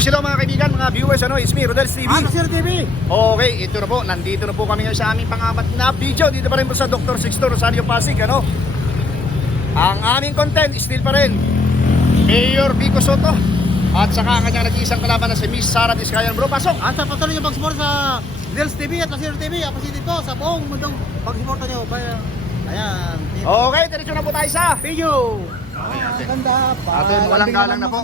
Peace, hello mga kaibigan, mga viewers, it's me, Rodels TV. Sir TV. Okay, ito na po, nandito na po kami ngayon sa aming pangapat na video. Dito pa rin po sa Dr. Sixto Rosario Pasig, Ang aming content, still pa rin Mayor Vico Soto. At saka ang kanyang nag-iisang kalaban na si Miss Sara Discayan. Bro, pasok! Asa patuloy yung pag-support sa Rodels TV at Sir TV. Appreciate ko sa buong mundong pag-support nyo. Ayan. Okay, diretso na po tayo sa Video. ate. Ganda. Ate, walang galang na po.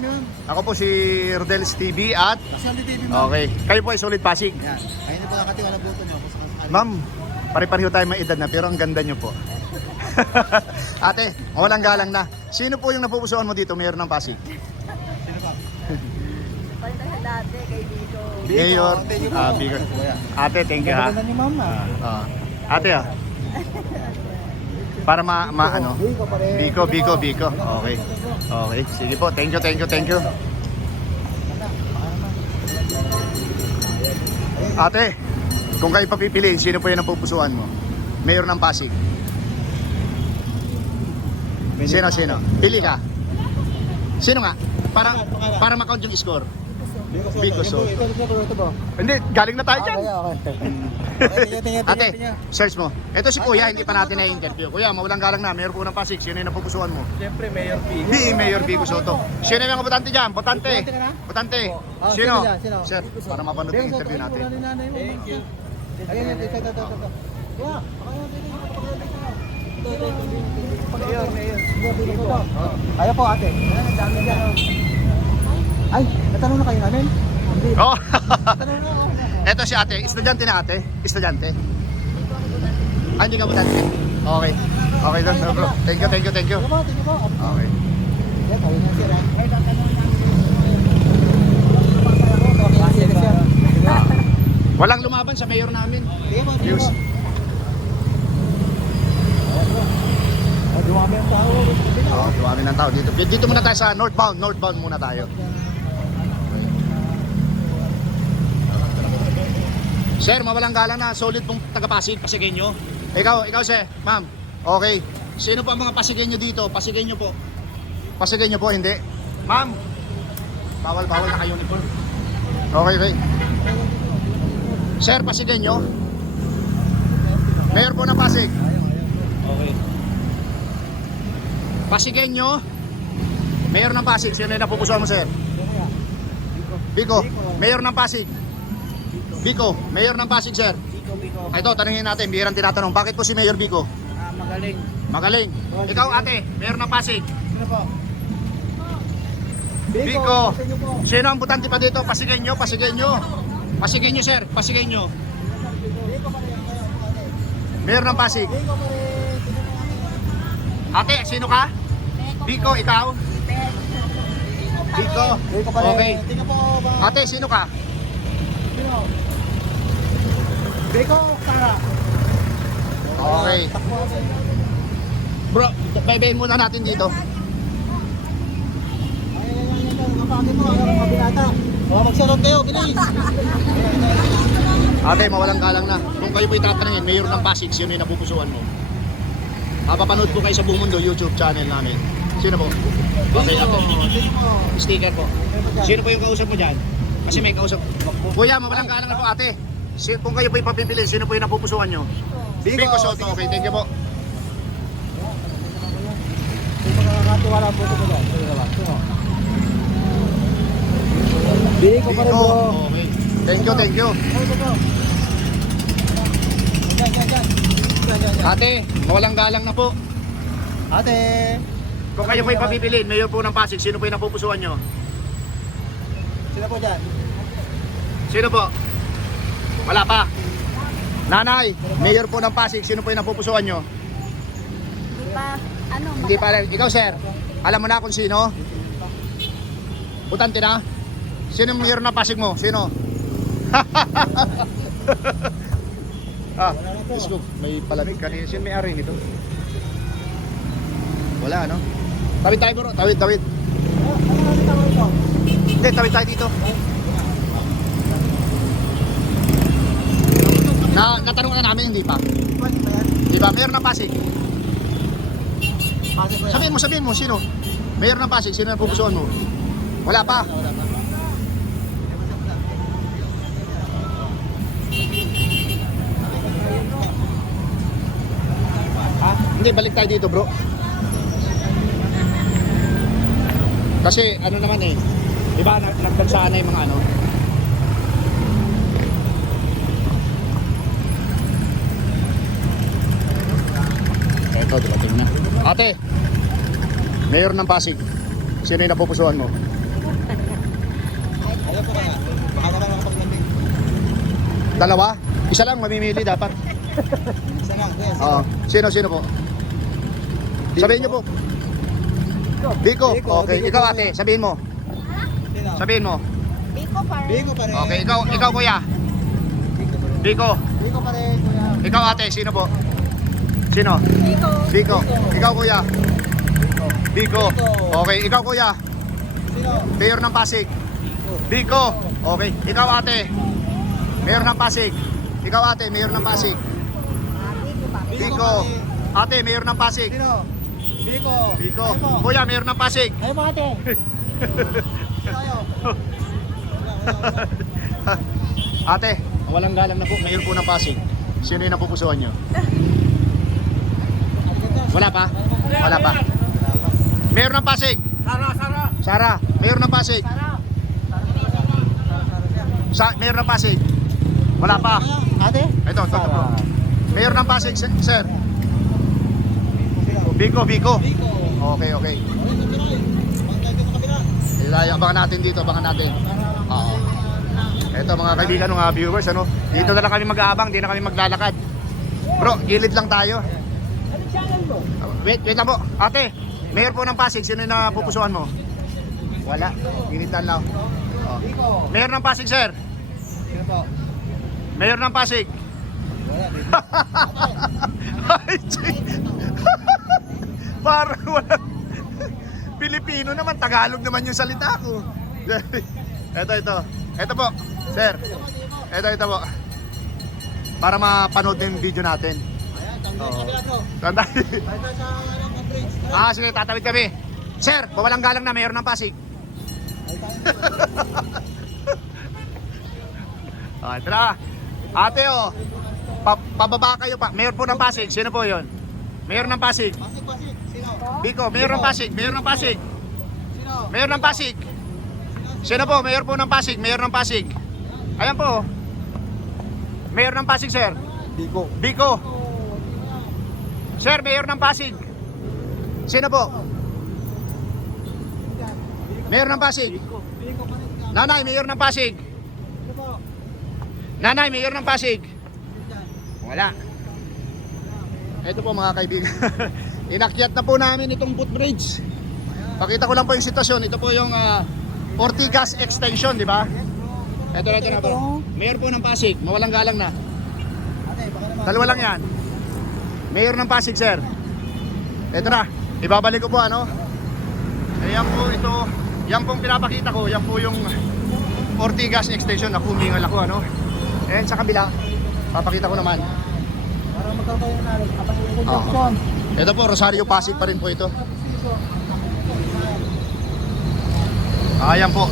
Ako po si Rodels TV at Sir TV mo. okay, kayo po ay Solid Pasig. Ayan. Ayun na po nakatiwala buto nyo. Kung sakasakali. Ma'am, pare-pareho tayo may edad na pero ang ganda nyo po. Ate, walang galang na. Sino po yung napupusuan mo dito, Mayor ng Pasig? Sino pa? Palitan dati kay Vico. Mayor, thank you po. Vico. Ate, thank you ha. Ganda niyo ma'am. Ate para ano? Vico pa rin. Vico. Okay. Okay, sige po. Thank you. Ate, kung kayo papipiliin, sino po yung napupusuan mo? Mayor ng Pasig. Sino? Pili ka. Sino nga? Para ma-count yung score. Vico Soto. Ito ba? Hindi, galing na tayo dyan. Okay. Ate, search mo. Ito si Kuya, hindi pa natin na-interview. Kuya, mawalang galang na. Mayor po ng Pasig. Sino yung napupusuan mo? Siyempre, Mayor Vico. Hindi, Mayor Vico Soto. Sino yung mga botante dyan? Botante. Botante. Sino? Sino? Sir, para mapanood yung interview natin. Thank you. Ayun, ito. Wah, Ayaw po ate. Dami dyan. Ay, natanong na kayo namin? Hindi. Oh. Natanong na ako. Ito si ate. Estudyante na ate. Estudyante. Hindi ka botante. Okay. Okay lang, bro. Thank you. Tingnan po. Okay. Yan, kawin na sir. Ay, tatanong na. Walang lumaban sa mayor namin. Views. Dumami ang tao. Oh, dumami ng tao dito. Dito muna tayo sa northbound. Northbound muna tayo. Sir, mawalang galang na. Solid pong taga-Pasig, Pasigenyo. Ikaw sir, ma'am. Okay. Sino pa ang mga Pasigenyo dito? Pasigenyo po. Pasigenyo po, hindi. Ma'am. Bawal naka-uniform. Okay. Sir, Pasigenyo. Mayor po ng Pasig. Okay. Pasigenyo. Mayor ng Pasig. Sino yung napupusuan mo, sir? Vico. Mayor ng Pasig. Vico. Mayor ng Pasig, sir. Ito, tanungin natin. Bihirang tinatanong. Bakit po si Mayor Vico? Magaling. Ikaw, ate. Mayor ng Pasig. Sino po? Vico. Sino ang butante pa dito? Pasigenyo. Pasigenyo, sir. Pasigenyo. Mayor ng Pasig. Ate, sino ka? Vico, ikaw? Vico. Okay. Ate, sino ka? Vico, Sara. Okay. Bro, baybayin muna natin dito. Magsalot kayo, bilis. Ate, mawalang galang na. Kung kayo po itatanungin, Mayor ng Pasig, sino yung napupusuan mo? Papanood po kayo sa buong mundo, YouTube channel namin. Sino po? Okay, ate. Sticker po. Sino po yung kausap mo dyan? Kasi may kausap. Kuya, mawalang galang na po ate. Kung kayo po ipapipili, sino po yung napupusuan nyo? Vico Soto. Okay, thank you po. Yung mga nakatiwala po ito mo dyan. Vico pa rin po. Okay. Thank you. Ate, mawalang galang na po. Ate. Kung kayo po ipapipiliin, Mayor po ng Pasig, sino po yung napupusuan nyo? Sino po dyan? Sino po? Wala pa. Nanay, Mayor po ng Pasig, sino po yung napupusuan nyo? Hindi pa. Ikaw, sir, alam mo na kung sino? Butante na? Sino yung Mayor ng Pasig mo? Sino? Let's go. May palamig kanina. Sino may-ari nito? Wala, no? Tawid tayo, bro. Tawid. Hindi, tawid tayo dito. Natanong na namin, hindi pa. Di ba? Mayor ng Pasig. Sabihin mo, sino? Mayor ng Pasig, sino yung pupusuan mo? Wala pa. Hindi, balik tayo dito bro. Kasi ano naman eh, di ba nagbansa na yung mga ano. Ito, dumating na. Ate, Mayor ng Pasig, sino yung napupusuan mo? Ayan po kaya. Baka naman ako paglambing. Dalawa? Isa lang, mamimili dapat. Isa lang. Yes. Oo. Sino po? Sabihin niyo po. Biko. Okay, ikaw ate, sabihin mo. Sino? Sabihin mo. Biko pa rin. Bingo pa rin. Okay, ikaw kuya. Biko. Bingo pa rin, kuya. Ikaw ate, sino po? Sino? Biko. Biko. Ikaw kuya. Biko. Okay, ikaw kuya. Sino? Mayor ng Pasig. Biko. Okay, ikaw ate. Mayor ng Pasig. Ikaw ate, Mayor ng Pasig. Biko pa rin. Biko. Ate, Mayor ng Pasig. Sino? Biko. Biko. Ayan po. Kuya, Mayor ng Pasig. Ayan mo ate. Sino kayo? Ate, walang galang na po. Mayor po ng Pasig. Sino yung napupusuan nyo? Wala pa? Wala pa. Mayor ng Pasig. Sara. Mayor ng Pasig. Mayor ng Pasig. Wala pa. Ate? Ito. Mayor ng Pasig, sir. Biko. Biko. Okay. Abangan natin dito, abangan natin. Oo. Ito mga kaibigan, mga viewers, ano? Dito na lang kami mag-aabang, di na kami maglalakad. Bro, gilid lang tayo. Wait lang po. Ate, Mayor po ng Pasig, sino yung napupusuan mo? Wala. Gilitan lang. Oh. Mayor ng Pasig, sir. Sino po? Mayor ng Pasig. Wala. Ay, parang wala. Pilipino naman, Tagalog naman yung salita ko. Ito po, sir. Ito po. Para mapanood din yung video natin. Ayan, tanggalin sa kabila bro. Tandaan. Ito sa bridge. Sige, tatawid kami. Sir, bawalang galang na Mayor ng Pasig. Ito na. Ate, oh. Pababa kayo pa. Mayor po ng Pasig. Sino po yon? Mayor ng Pasig. Pasig. Sino? Biko, Mayor ng Pasig. Mayor ng Pasig. Sino? Mayor ng Pasig. Sino po? Mayor po ng Pasig. Mayor ng Pasig. Ayan po. Mayor ng Pasig, sir. Biko. Biko. Sir, Mayor ng Pasig. Sino po? Mayor ng Pasig. Biko pa rin. Nanay, Mayor ng Pasig. Sino po? Nanay, Mayor ng Pasig. Wala. Ito po mga kaibigan. Inakyat na po namin itong footbridge. Pakita ko lang po yung sitwasyon. Ito po yung Ortigas Extension, di ba? Ito na po. Mayor po ng Pasig. Mawalang galang na. Ate, baka naman. Dalawa lang yan. Mayor ng Pasig, sir. Ito na. Ibabalik ko po ano. Ayan po ito. Yan pong pinapakita ko. Yan po yung Ortigas Extension. Nakumingal ako ano. Ayan sa kabila. Papakita ko naman. Para magkaroon kayo na rin. Kapag yung Oo. junction. Ito po, Rosario Pasig pa rin po ito. Ayan po.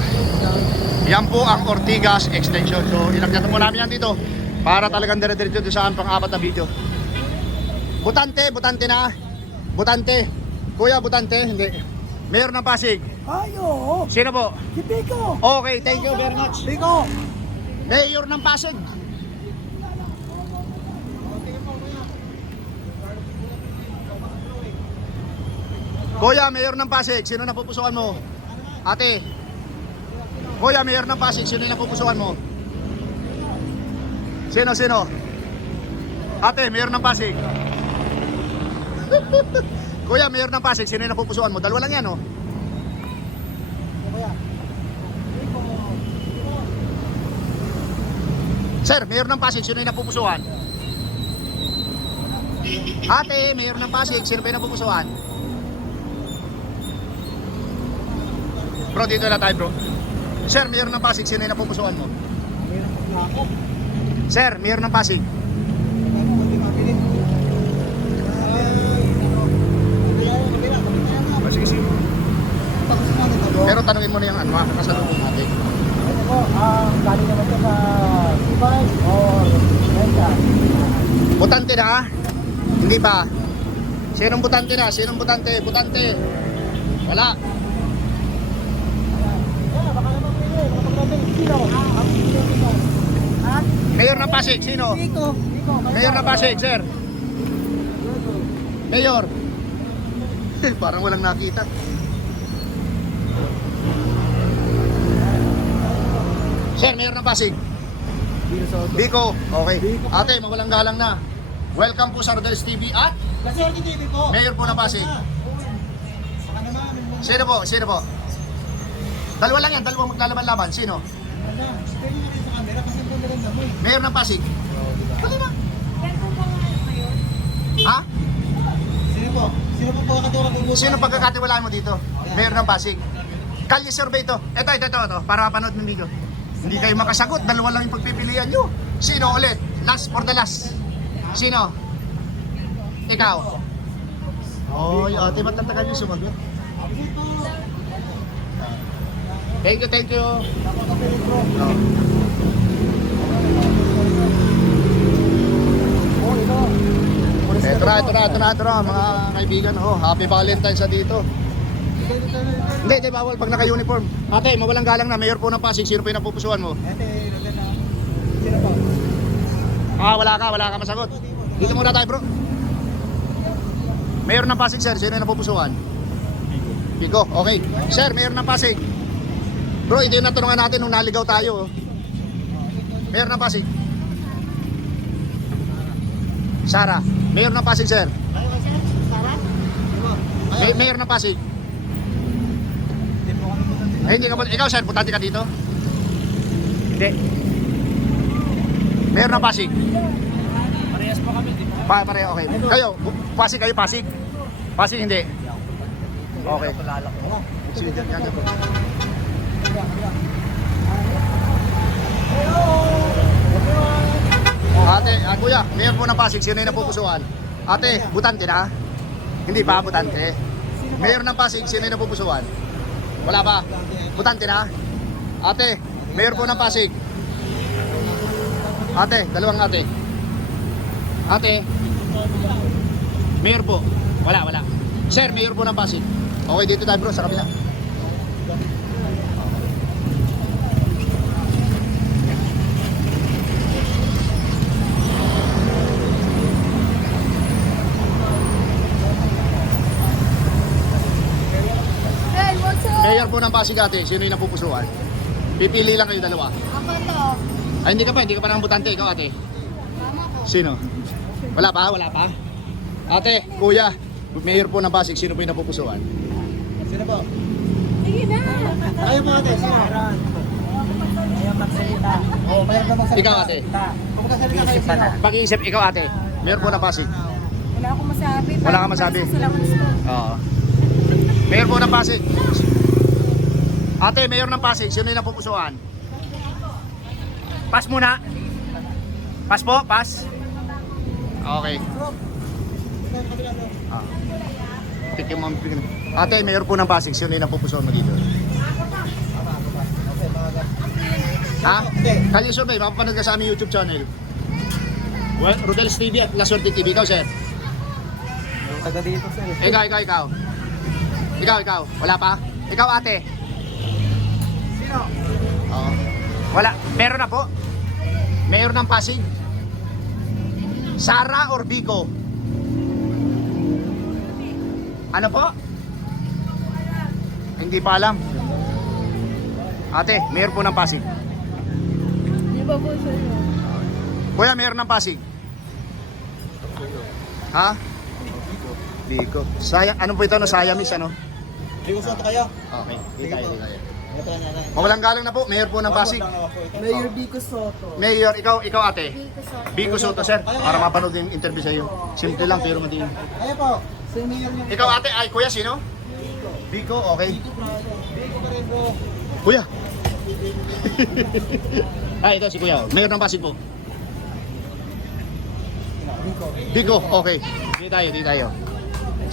Yan po ang Ortigas Extension. So, inakyat po namin yan dito para talagang dire-diretso doon saan pang-apat na video. Butante na. Butante. Kuya, Butante, hindi. Mayor ng Pasig. Ayo! Sino po? Si Biko! Okay, thank you very much. Biko! Mayor ng Pasig. Kuya, Mayor ng Pasig, sino napupusuan mo? Ate. Kuya, Mayor ng Pasig, sino napupusuan mo? Sino? Ate, Mayor ng Pasig. Kuya, Mayor ng Pasig, sino napupusuan mo? Dalawa lang yan, oh. Sir, Mayor ng Pasig, sino napupusuan? Ate, Mayor ng Pasig, sino pa yung napupusuan? Bro, dito na tayo, bro. Sir, Mayor ng Pasig, sino yung napupusuan mo? Sir, Mayor ng Pasig. Sige. Pero tanungin mo na yung ano, kasalubong natin. Ito po, galing naman ito sa Sibay or Renta. Butante na, hindi pa. Sinong butante na? Sinong butante? Butante. Wala. Baka naman pili. Baka pagdating. Sino? At? Mayor ng Pasig, sino? Biko. Mayor ng Pasig, sir. Mayor. Parang walang nakita. Sir, Mayor ng Pasig. Biko, okay. Ate, mawalang galang na. Welcome po sa Rodel's TV at Kasi yung TV po. Mayor po ng Pasig. Baka naman. Sino po? Sino po? Dalawa lang yan, dalawang maglalaban-laban. Sino? Wala. Pwede mo rin sa camera kasi kung maganda mo eh. Mayor ng Pasig. Pwede na. Ha? Sino po? Sino po pagkakatawa kung gusto? Sino pagkakatiwalaan mo dito? Mayor ng Pasig. Kalye survey ito. Ito. Para mapanood ng video. Hindi kayo makasagot. Dalawa lang yung pagpipilian nyo. Sino ulit? Last for the last. Sino? Ikaw. Oh, ate, ba't lang tagal yung sumagot? Thank you. Oh. Ito na, mga kaibigan. Oh, happy Valentine's sa dito. Hindi, bawal pag naka-uniform. Ate, mawalang galang na, mayor po ng Pasig. Sino po yung napupusuan mo? Sino po? Wala ka masagot. Dito muna tayo, bro. Mayor ng Pasig, sir. Sino yung napupusuan? Biko, okay. Sir, mayor ng Pasig. Bro, ito yung natanungan natin nung naligaw tayo. Mayor ng Pasig. Sara. Mayor ng Pasig, sir. Mayor ng Pasig. Hindi ka ba? Ikaw, sir, putante ka dito? Hindi. Mayor ng Pasig. Parehas po kami, di ba? Pareho, okay. Kayo, Pasig kayo, Pasig. Pasig hindi. Okay. Sige, yan. Ate, kuya, mayor po ng Pasig, sino yung napupusuan? Ate, butante na? Hindi pa, butante. Mayor ng Pasig, sino yung napupusuan? Wala pa? Butante na? Ate, mayor po ng Pasig. Ate, dalawang ate. Ate, mayor po. Wala. Sir, mayor po ng Pasig. Okay, dito tayo bro, sa kabila. Hey, what's up? Mayor po ng Pasig ate, sino yung napupusuan? Pipili lang kayo dalawa. Ako to. Ay, hindi ka pa nang butante, ikaw ate. Mama ko. Sino? Wala pa? Ate, kuya, mayor po ng Pasig, sino po yung napupusuan? Sino po? Sige na. Kayo po ate, sino? Ayaw magsalita. Oo, mayroon na magsalita. Ikaw ate. Kung magsalita kayo, sino? Pag-iisip, ikaw ate, mayor po ng Pasig. Wala akong masabi. Wala kang masabi? Oo. Mayor po ng Pasig. Ate, mayor ng Pasig, sino yung napupusuan? Pass muna. Pass po, pass. Okay. Tignan mo. Ate, mayor po ng Pasig, sino yung napupusuan mo dito? Ha? Kalye survey, mapapanood ka sa aming YouTube channel. Well, Rodel's TV at La Suerte TV. Ikaw, sir. Taga dito, sir. Ikaw. Wala pa? Ikaw, ate. Sino? Oo. Wala. Meron na po. Mayor ng Pasig. Sara or Biko? Ano po? Hindi pa alam. Ate, mayor po ng Pasig. Di ba po siya? Kuya, mayor ng Pasig. Ha? Biko. Ano po ito? Siamese, ano? Hindi ko sa kayo. Okay. Di tayo. Mawalang galang na po. Mayor po ng Pasig. Mayor Biko Soto. Mayor, ikaw ate. Biko Biko Soto. Soto, sir. Para mapanood yung interview sa iyo. Simple lang pero madiin. Ayan po. Si Mayor niyo. Ikaw ate, ay kuya, sino? Biko, okay. Biko pa rin po. Kuya. Ay, ito si kuya. Mayor ng Pasig po. Biko, okay. Di tayo.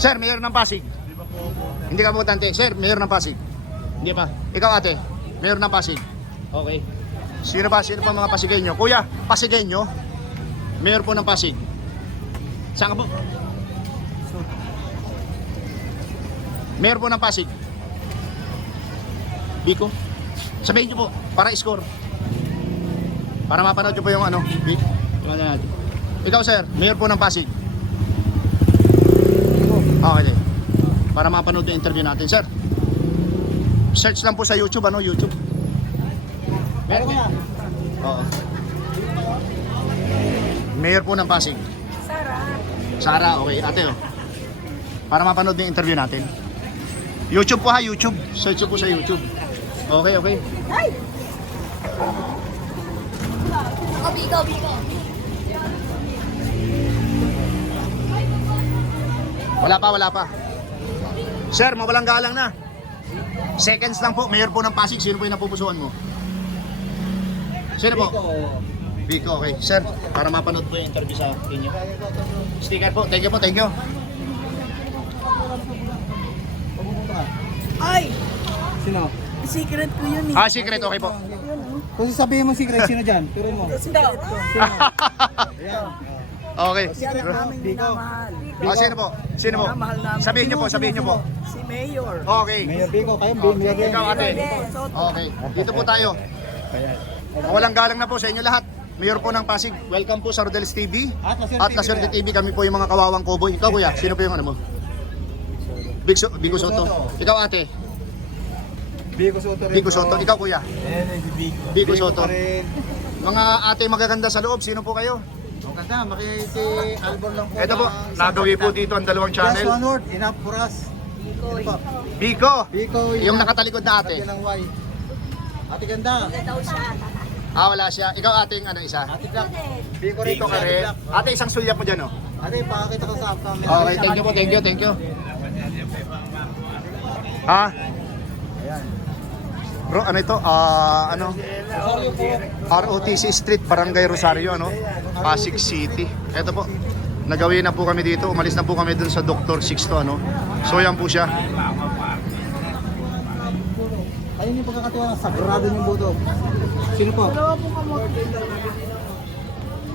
Sir, mayor ng Pasig. Hindi ka butante. Sir, mayor ng Pasig. Hindi pa. Ikaw ate, mayor ng Pasig. Okay. Sino pa mga Pasigueño? Kuya, Pasigueño. Mayor po ng Pasig. Saan ka po? Mayor po ng Pasig. Biko. Sabihin nyo po, para score. Para mapanood nyo po yung ano. Ikaw sir, Mayor po ng Pasig. Okay din. Para mapanood yung interview natin, sir. Search lang po sa YouTube, ano, YouTube. Meron po. Oo. Mayor po ng Pasig. Sara, okay. Ate, oh. Para mapanood yung interview natin. YouTube po ha, YouTube. Search po sa YouTube. Okay, okay. Bigo. Wala pa. Sir, mawalang galang na. Seconds lang po, Mayor po ng Pasig. Sino po yung napupusuan mo? Sino po? Biko, okay. Sir, para mapanood po yung interview sa inyo. Sticker po, thank you po, thank you. Ay! Sino? Secret ko yun eh. Ah, secret, okay po. Kung sasabihin mo secret, sino dyan? Turin mo. Secret ko. Okay. Secret namin minamahal. Ah, sino po? Sino po? Minamahal namin. Sabihin niyo po. Si Mayor. Okay. Mayor Biko, kayo Mayor Biko. Ikaw ate. Okay. Dito po tayo. Walang galang na po sa inyo lahat. Mayor po ng Pasig. Welcome po sa Rodel's TV. At La Suerte TV. Kami po yung mga kawawang cowboy. Ikaw kuya, sino po yung ano mo? Biko Soto. Ikaw ate. Biko Soto rin. Biko Soto. Ikaw kuya. Biko Soto. pa rin. Mga ate magaganda sa loob. Sino po kayo? Ang ganda, makiki album lang po. Ito po. Nagawi po dito ang dalawang Just one channel. word, enough for us. Biko. Biko, Yung nakatalikod na ate. Lagyan ng Y. Ate ganda. Ah, wala siya. Ikaw ating ano isa? Ate Black. Biko rin. Dito ka rin. Ate, isang sulyap mo dyan, oh. Ate, pakakita ko sa upcoming. Okay, thank you po, thank you. Ha? Ayan. Bro, ano ito? Ano? Sorry po. ROTC Street, Barangay Rosario, ano? Pasig City. Ito po. Nagawi na po kami dito. Umalis na po kami dun sa Dr. Sixto, ano? So, yan po siya. Ayun yung pagkakatiwa, sagrado yung boto. Sino po?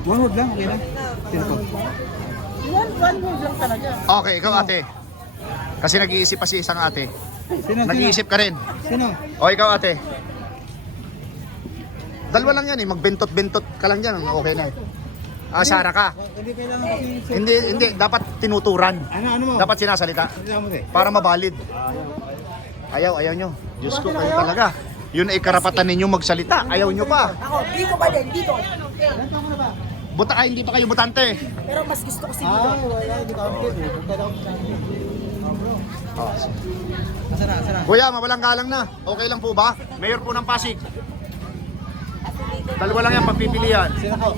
One word lang, okay na? Sino po? One word lang talaga. Okay, ikaw ate. Kasi nag-iisip pa si isang ate. Sino? Nag-iisip ka rin. Sino? O, ikaw ate. Dalawa lang yan eh. Magbintot-bintot ka lang dyan. Okay na eh. Ah, Sara ka. Hindi kailangan kasi... Hindi. Dapat tinuturan. Ano mo? Dapat sinasalita. Ano mo eh? Para mabalid. Ayaw nyo. Diyos ko, kayo talaga. Yun ay karapatan ninyo magsalita. Ayaw nyo pa. Ako, Bigo pa din, Bigo. Ilan taon ka na ba? Hindi pa kayo butante. Pero mas gusto ko si Bigo. Wala, hindi ka update eh. Punta daw sa akin. Bro. Asara. Kuya, mawalang galang na. Okay lang po ba? Mayor po ng Pasig. Dalawa lang yan, pagpipilian. Sino po?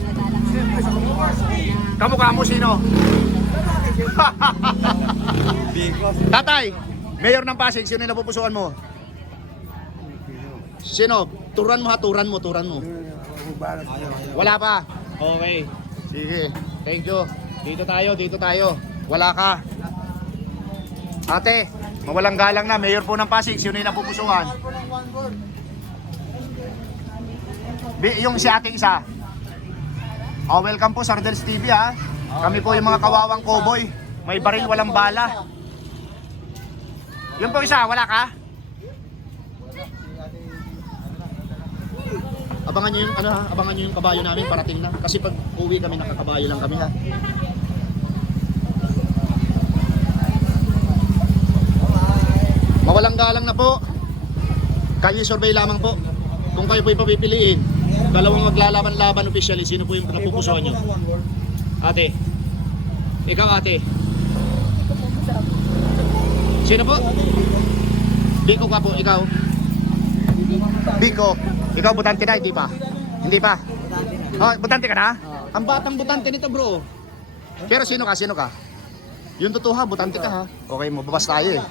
Kamukha mo sino? Biko. Tatay, Mayor ng Pasig, sino yung napupusuan mo? Sino? Turan mo. Wala pa? Okay. Sige. Thank you. Dito tayo. Wala ka. Ate, mawalang galang na. Mayor po ng Pasig, sino yung napupusuan? Yung si ate isa. Oh, welcome po sa Rodel's TV ha. Kami po yung mga kawawang cowboy. May baril, walang bala. Yung po isa, wala ka? Abangan nyo yung abangan nyo yung kabayo namin parating na. Kasi pag uwi kami nakakabayo lang kami ha. Mawalang galang na po. Kalye survey lamang po. Kung kayo po ipapipiliin, dalawang maglalaban-laban officially, sino po yung napupusuan nyo? Ate. Ikaw ate. Sino po? Biko ka po, ikaw. Biko. Ikaw butante na, hindi pa? Hindi pa? Oh, butante ka na? Ang batang butante nito bro. Pero sino ka? Yung totoo ha, butante ka ha. Okay, mababas tayo eh.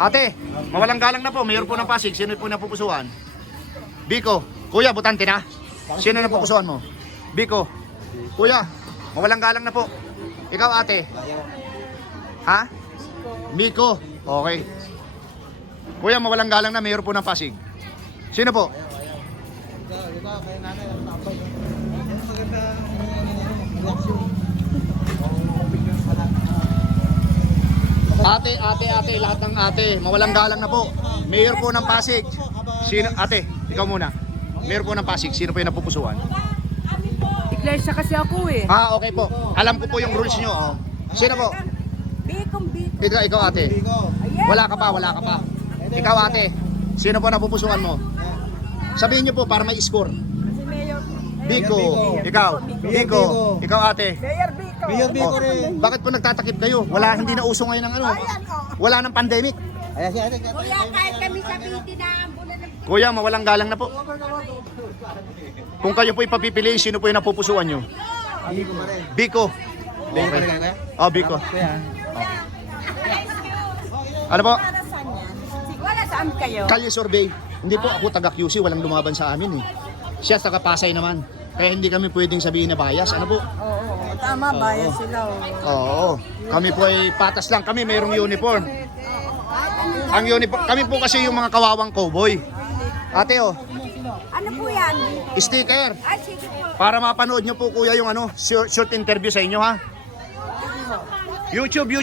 Ate, mawalang galang na po. Mayor po ng Pasig, sino po napupusuan? Biko. Kuya, butante na? Sino napupusuan mo? Biko. Kuya, mawalang galang na po. Ikaw ate. Ha? Biko. Okay. Kuya, mawalang galang na. Mayor po ng Pasig. Sino po? Kaya nanay ang tapay. Ano maganda ang reaction? Ate, lahat ng ate, mawalang galang na po. Mayor po ng Pasig. Sino, ate, ikaw muna. Mayor po ng Pasig, sino po yung napupusuan? Iglesia kasi ako eh. Ah, okay po. Alam ko po yung rules nyo. Oh. Sino po? Bicom. Ikaw ate. Wala ka pa. Ikaw ate, sino po napupusuan mo? Sabihin nyo po para may score. Si Mayor. Biko, ikaw. Biko, ikaw ate. Mayor Bico. Mayor Bico rin. Bakit po nagtatakip kayo? Hindi na uso ngayon ng ano. Ayan oh. Wala nang pandemic. Ayan si ate. Kuya, kahit kami sa Pilipinas na ambulan ng Kuya, mawalang galang na po. Kung kayo po ipapipiliin, sino po yung napupusuan nyo? Biko pa rin. Biko. Biko pa rin kaya? Oh, Biko. Kuya. Ano po? para saan yan? Wala saan kayo? Kalye survey. Hindi po ako taga QC, walang lumaban sa amin eh. Siya taga Pasay naman. Kaya hindi kami pwedeng sabihin na bias. Ano po? Oo, tama, bayan sila. Oo. Kami po ay patas lang. Kami mayroong uniform. Ang uniform, kami po kasi yung mga kawawang cowboy. Ate oh, Ano po yan? sticker. Ay, sige po. Para mapanood nyo po kuya yung ano, short interview sa inyo ha. YouTube.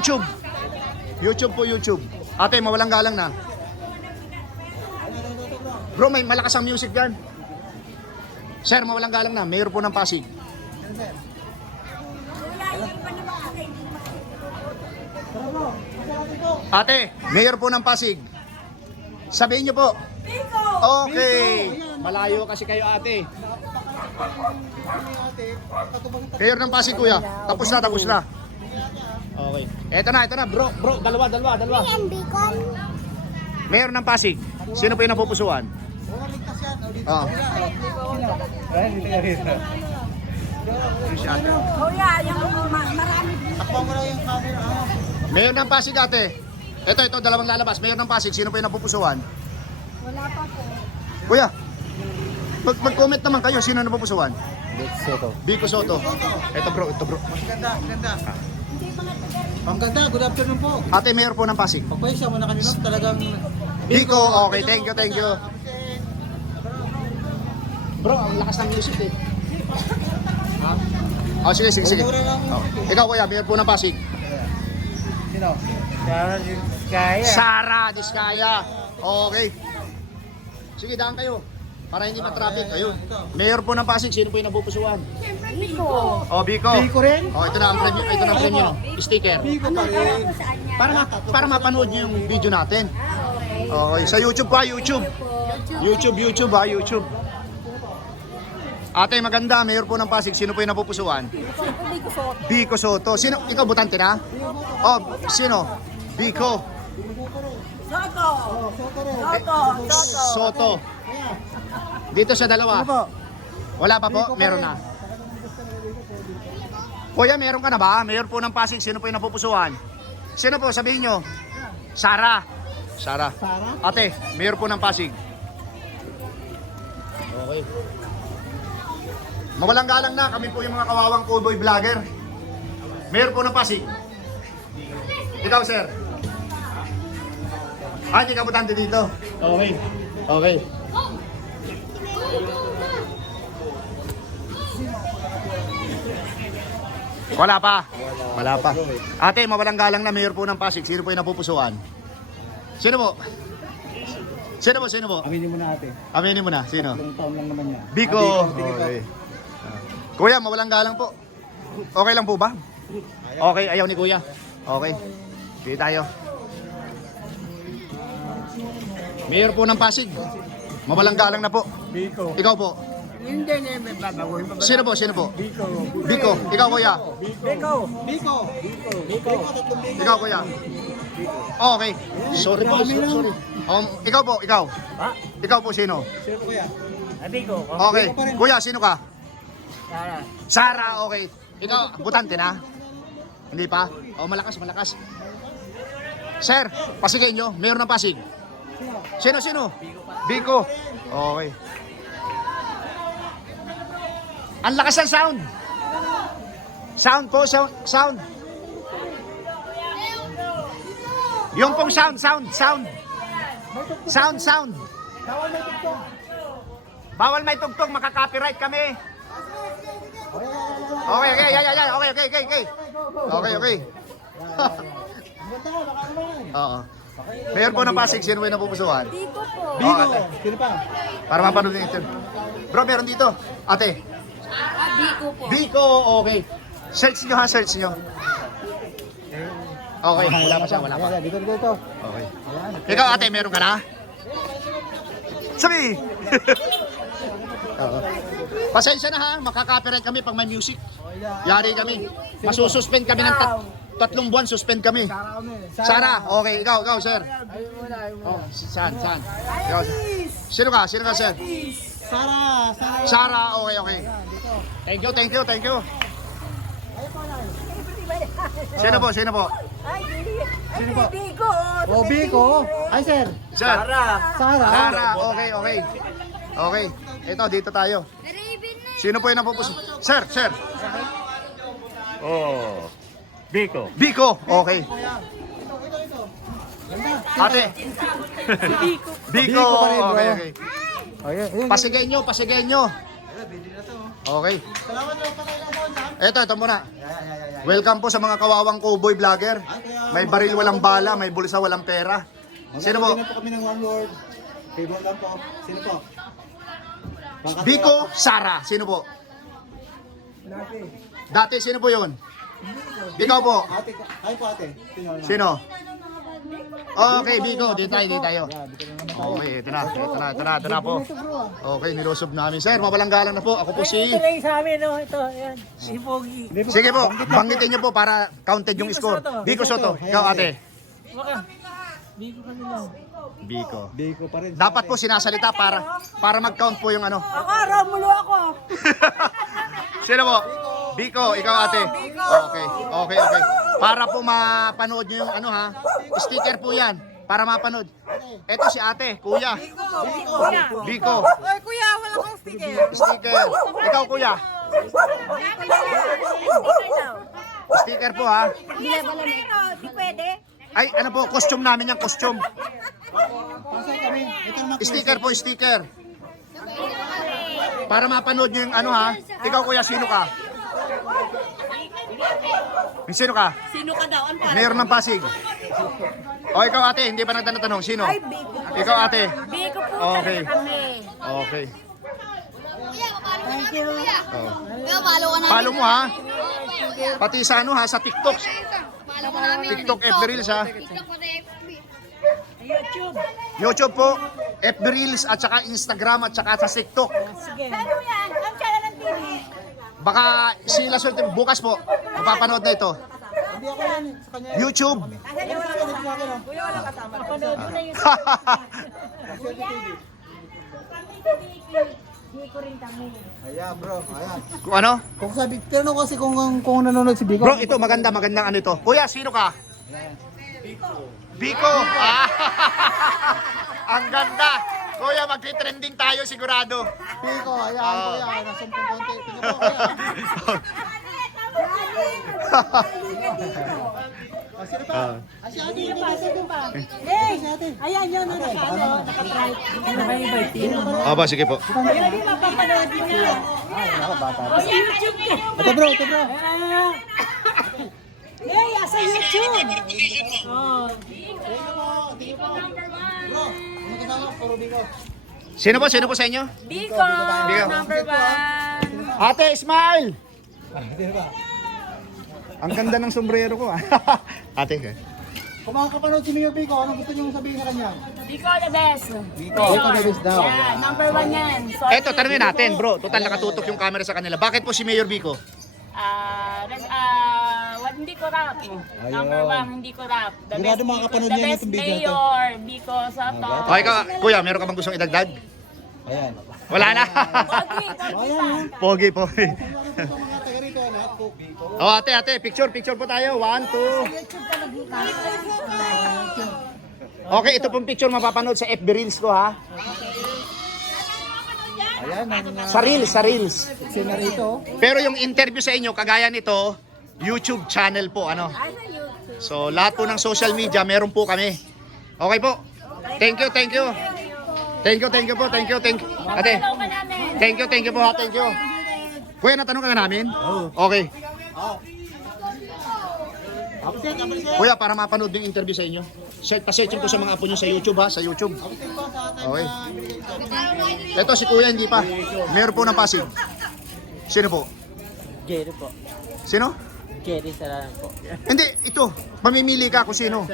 YouTube po, YouTube. Ate, mawalang galang na. Bro, may malakas ang music dyan. Sir, mawalang galang na. Mayor po ng Pasig. Ate, mayor po ng Pasig. Sabihin nyo po. Okay. Malayo kasi kayo ate. Mayor ng Pasig kuya. Tapos na. Okay. Eto na bro. Dalawa. Mayor ng Pasig. Sino po yung napupusuan? Oh. Kuya, yung marami. Takpan mo lang yung camera. Mayor ng Pasig ate. Ito, dalawang lalabas. Mayor ng Pasig, sino po yung napupusuan? Wala pa po. Kuya, mag-comment naman kayo, sino napupusuan? Biko Soto. Ito bro. Ganda. Ang ganda, good afternoon po. Ate, Mayor po ng Pasig. Pagpaisa mo na kanina, talagang... Biko, okay, thank you. Bro, ang lakas ng music eh. Oh, sige. Oh. Ikaw kuya, Mayor po ng Pasig. Sino? Kaya. Sara Diskaya. Okay. Sige, daan kayo. Para hindi ma-traffic. Ayun. Mayor po ng Pasig, sino po yung napupusuan? Biko. Oh, Biko. Biko rin? Oh, ito na ang premium. Sticker. Biko pa rin. Para mapanood niyo yung video natin. Okay, sa YouTube pa, YouTube. YouTube. Ate, maganda. Mayor po ng Pasig, sino po yung napupusuan? Biko Soto. Sino? Ikaw, butante na? Oh, sino? Biko. Soto. Dito sa dalawa. Wala pa po? Meron na. Kuya, meron ka na ba? Mayor po ng Pasig, sino po yung napupusuan? Sino po? Sabihin nyo. Sara. Ate, mayor po ng Pasig. Okay. Mawalang galang na, kami po yung mga kawawang cowboy vlogger. Mayor po ng Pasig. Ikaw, sir. Hindi ka butante dito. Okay. Wala pa. Ate, mawalang galang na mayor po ng Pasig. Sino po yung napupusuan? Sino po? Aminin mo na ate. Aminin mo na. Sino? Ilang taon lang naman niya. Biko. Okay. Kuya, mawalang galang po. Okay lang po ba? Okay, ayaw ni kuya. Okay. Sige tayo. Mayor po ng Pasig. Mawalang galang na po. Biko. Ikaw po. Hindi na may babagoy. Sino po? Biko. Ikaw kuya. Biko. Ikaw kuya. Okay. Sorry po. Sorry. Ikaw po. Ikaw po sino? Sino po kuya? Biko. Okay. Kuya, sino ka? Sara, okay. Ikaw, butante na? Hindi pa? Malakas. Sir, Pasigay nyo, mayor ng Pasig. Sino? Biko. Okay. Ang lakas ng sound. Sound po, sound. Yung pong sound. Bawal may tugtog, makaka-copyright kami. Okay. Okay. Oo. Mayor po ng Pasig, sino po yung napupusuan? Dito po. Biko. ate. Sino pa? Para mapanood nyo ito. Bro, meron dito. Ate. Dito po. Biko, okay. Search nyo ha, search nyo. Okay, wala pa siya, wala pa. Ayan, dito. Okay. Ayan. Ikaw ate, meron ka na? Sabi! Oo. Pasensya na ha, makaka-copyright kami pag may music. Yari kami. Masususpend kami ng 3 buwan, suspend kami. Sara, okay, ikaw, sir. Oh, saan? Ikaw, sino ka, sir? Sara. Sara, okay. Thank you. Sino po? Sino po? Biko. Oh, Biko. Ay, sir. Sir. Sara. Sara, okay. Okay, ito, dito tayo. Sino po yung napupuso? Sir. Oh. Biko. Biko, okay. Ate. Biko, pa rin, bro. okay. Ayan. Pasigay nyo. Okay. Salamat po pa tayo ng Ito muna. Welcome po sa mga kawawang cowboy vlogger. May baril walang bala, may bulsa walang pera. Sino po? po kami ng One Lord. Table lang po. Sino po? Biko, Sara. Sino po? Dati, sino po yun? Ikaw po. Ate, ay po ate. Sino? Okay, Biko. Dito tayo. Okay, ito na po. Okay, nilusob namin. Sir, mabalanggalan na po. Ako po si... Ito lang sa amin, no? Ito, ayan. Si Pogi. Sige po, banggitin niyo po para counted yung score. Biko Soto. Ikaw ate. Baka. Biko kami lang. Biko. Biko pa rin. Dapat po sinasalita para mag-count po yung ano. Ako, Romulo ako. Sino po? Biko, ikaw ate. Okay. Para po mapanood nyo yung ano ha. Sticker po yan. Para mapanood. Ito si ate, kuya. Biko. Oy, kuya, wala kang sticker. Sticker. Ikaw kuya. Sticker po ha. Kuya, sombrero, di pwede? Ay, ano po, costume namin yan, costume. Pasay kami. Ito naman. Sticker po, sticker. Para mapanood nyo yung ano ha. Ikaw kuya, sino ka? Sino ka? Sino ka daw? Ano pa? Mayor ng Pasig. O ikaw ate, hindi pa nagtatanong. Sino? Ay, Biko. Ikaw ate. Biko po Okay. talaga kami. Okay. Thank you. Follow mo ha. Pati sa ano ha, sa TikTok. TikTok, FB Reels ha. YouTube. YouTube po, FB Reels at saka Instagram at saka sa TikTok. Sige. Ano yan? Ang channel ng TV. Baka sila sulte bukas po. Mapapanood na ito. Hindi ako yan sa kanya. YouTube. Asan yung kuya wala kasama. Kapanood mo na yun. Biko rin kami. Ayan bro. Ayan. Kung ano? Kung sabi, tinanong kasi kung nanonood si Biko. Bro, ito magandang ano ito. Kuya, sino ka? Biko. Ah. Ang ganda. Kuya, magti-trending tayo sigurado. Biko, ayan kuya. Nasumpong konti. Tingnan mo kuya. Sino pa? Si ate. Sino pa? Hey! Ayan yun, naka-try. Aba, sige po. Hindi mapapanood mo na. O sa YouTube ka. Ito bro, ito bro. Hey, sa YouTube. Oh. Bro, ano kasama? Puro Biko. Sino po sa inyo? Biko, number 1. Ate, smile! Sino ba? Ang ganda ng sombrero ko ah. Ate, Kung makakapanood si Mayor Biko, anong gusto niyong sabihin sa kanya? Biko the best. Biko the best daw. Yeah, number 1 yan. So, eto, tanongin natin bro. Total nakatutok yung camera sa kanila. Bakit po si Mayor Biko? hindi ko rap. Number 1, hindi ko rap. The Sigurado best makakapanood Biko, niyo the best itong video na to. mayor, Biko Soto. O ikaw, kuya, meron ka bang gustong idagdag? Ayan. Wala na. Pogi, Pogi, pogi. Sa mga taga rito, lahat po Biko. O ate, picture po tayo. 1, 2. Okay, ito pong picture mapapanood sa FB Reels ko ha. Ayan, ang Sa Reels. sina rito. Pero yung interview sa inyo, kagaya nito, YouTube channel po, ano. So, lahat po ng social media, meron po kami. Okay po. Thank you. Thank you po. Ate. Thank you po ha. Thank you. Kuya, natanong ka na namin? Okay. Appreciate. Kuya, para mapanood yung interview sa inyo. Pasearch ko sa mga apo nyo sa YouTube ha, sa YouTube. Appreciate po sa time Okay. na binigay ito. Ito si Kuya hindi pa. Mayor po ng Pasig. Sino po? Jerry po. Sino? Jerry Saranan po. Hindi, ito. Mamimili ka kung sino.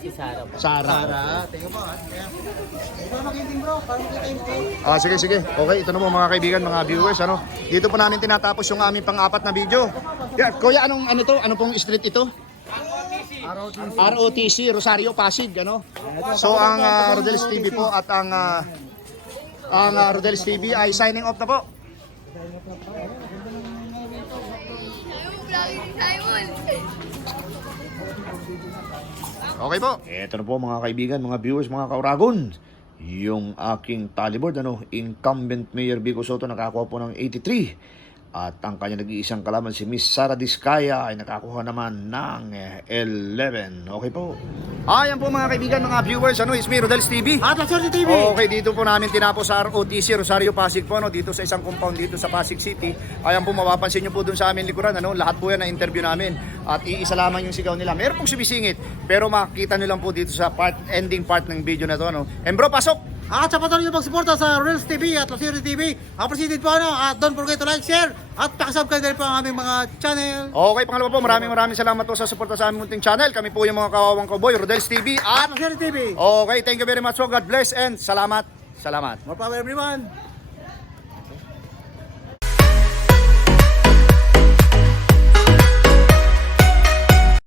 Si Sara po. Sara. Thank you po. Ito mag-ending bro, para makita yung video. Ah, sige, sige. Okay, ito na po mga kaibigan, mga viewers, ano. Dito po namin tinatapos yung aming pang-apat na video. Yeah, Kuya, ano to? Ano pong street ito? ROTC, Rosario, Pasig, ano. So, ang Rodel's TV po at ang Rodel's TV ay signing off na po. Okay po. Ito na po mga kaibigan, mga viewers, mga kauragon. Yung aking tallyboard, ano, incumbent Mayor Vico Soto nakakuha po ng 83. At ang kanya nag-iisang kalaban si Miss Sara Diskaya ay nakakuha naman ng 11. Okay po. Ayan po mga kaibigan, mga viewers, ano, is me, Rodel's TV. At Lasorte TV. Okay, dito po namin tinapos sa ROTC Rosario Pasig po, no, dito sa isang compound dito sa Pasig City. Ayan po, mapapansin nyo po dun sa amin likuran, ano, lahat po yan na interview namin. At iisa lamang yung sigaw nila. Meron pong sumisingit, pero makikita nyo lang po dito sa ending part ng video na to, ano. And bro, pasok! At sa patuloy na pagsuporta sa Reels TV at Lasorte TV. Appreciate po ano. At don't forget to like, share. At pakisubscribe din po ang aming mga channel. Okay, pangalawa po, maraming salamat po sa suporta sa aming munting channel. Kami po yung mga kawawang cowboy, Rodel's TV At at... Lasorte TV. Okay, thank you very much po. God bless and salamat. Salamat. More power everyone.